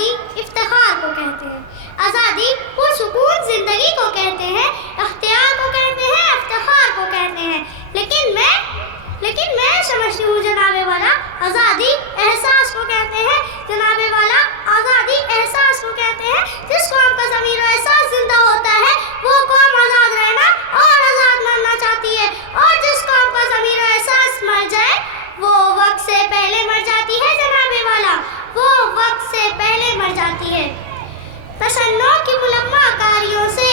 آزادی افتخار کو کہتے ہیں، آزادی پرسکون زندگی کو کہتے ہیں، اختیار کو کہتے ہیں، افتخار کو کہتے ہیں۔ لیکن میں سمجھتی ہوں جناب والا، آزادی احساس کو کہتے ہیں، جناب والا آزادی احساس کو کہتے ہیں۔ جس قوم کا ضمیر و احساس زندہ ہوتا ہے وہ قوم آزاد رہنا اور آزاد مرنا چاہتی ہے، اور جس قوم کا ضمیر و احساس مر جائے وہ وقت سے پہلے مر جاتی ہے جناب والا، وہ وقت سے پہلے مر جاتی ہے۔ تصنع کی ملمع کاریوں سے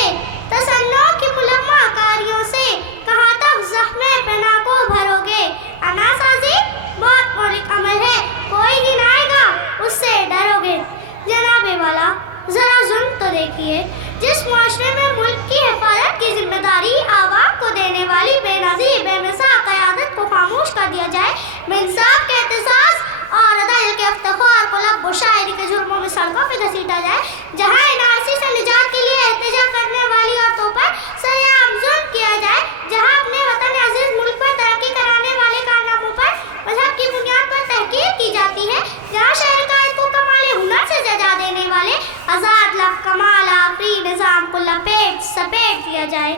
کہاں تک زخم پنا کو بھرو گے؟ انا سازی بہت مہلک عمل ہے، کوئی دن آئے گا اس سے ڈرو گے۔ جناب والا ذرا ظلم تو دیکھیے، جس معاشرے میں ملک کی حفاظت کی ذمہ داری عوام کو دینے والی بے نظیر بے مثال قیادت کو خاموش کر دیا جائے، بے انصاف کے احتساس اور عدل کے افتخار کو لب و شاعری کے جرموں میں سڑکوں پہ گھسیٹا جائے، جہاں NRC سے نجات کے لیے احتجاج کرنے والی عورتوں پر سرعام ظلم کیا جائے، جہاں اپنے وطن عزیز ملک پر ترقی کرانے والے کارناموں پر مذہب کی بنیاد پر تحقیر کی جاتی ہے، جہاں شہر قائد کو کمال ہنر سے سزا دینے والے آزاد لفظ کمال آفری نظام کو لپیٹ سپیٹ دیا جائے۔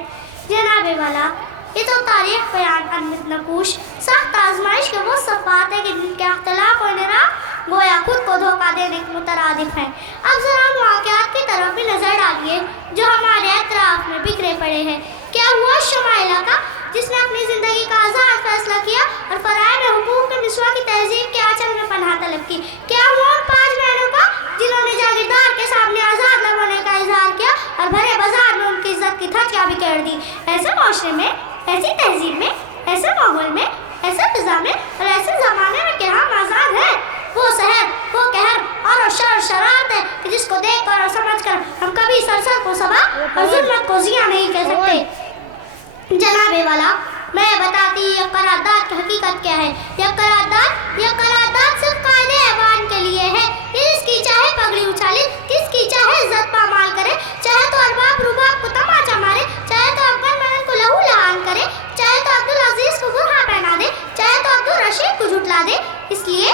جناب والا یہ تو تاریخ بیان نقوش سخت آزمائش کے وہ صفات ہیں کہ جن کے اختلاف و انحراف گویا خود کو دھوکہ دینے کے مترادف ہیں۔ اب ذرا واقعات کی طرف بھی نظر ڈالیے جو ہمارے اطراف میں بکھرے پڑے ہیں۔ کیا ہوا شمائلہ کا جس نے اپنی زندگی کا آزاد فیصلہ کیا اور فرائض حقوق کے مسوا کی تہذیب کے آنچل میں پناہ طلب کی؟ کیا ہوا ان 5 بہنوں کا جنہوں نے جاگیردار کے سامنے آزاد لب ہونے کا اظہار کیا اور بھرے بازار میں ان کی عزت کی دھجیاں بکھیر دی؟ ایسے معاشرے میں، ایسی تہذیب میں، ایسے ماحول میں، ایسے فضا میں اور ایسے زمانے میں کہ ہم آزاد ہیں، وہ سحر، وہ قہر اور شرارت ہے کہ جس کو دیکھ کر اور سمجھ کر ہم کبھی سرسد کو صبا اور ظلمت کو ضیاء نہیں کہہ سکتے۔ جناب والا میں بتاتی یہ قرارداد کی حقیقت کیا ہے۔ یہ قرارداد صرف قائد ایوان کے لیے ہے، جس کی چاہے پگڑی اچھالے، جس کی چاہے عزت پامال کرے، چاہے تو ارباب رباب کو تماچا مارے، چاہے تو افغان مدن کو لہو لہان کرے، چاہے تو عبدالعزیز کو برہا پہنا دے، چاہے تو عبدالرشید کو جھٹلا دے، اس لیے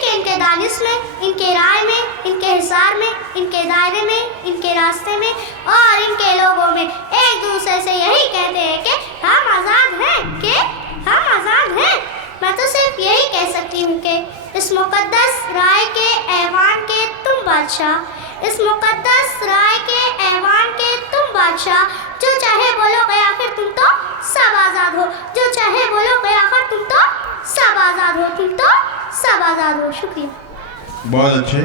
کہ ان کے دانش میں، ان کے رائے میں، ان کے حصار میں، ان کے دائرے میں، ان کے راستے میں اور ان کے لوگوں میں ایک دوسرے سے یہی کہتے ہیں کہ ہم آزاد ہیں، کہ ہم آزاد ہیں۔ میں تو صرف یہی کہہ سکتی ہوں کہ اس مقدس رائے کے ایوان کے تم بادشاہ، اس مقدس رائے کے ایوان کے تم بادشاہ، جو چاہے بولو کہ آخر تم تو سب آزاد ہو، جو چاہے بولو کہ آخر تم تو سب آزاد ہو، تم تو سب آزاد ہو۔ شکریہ۔ بہت اچھے۔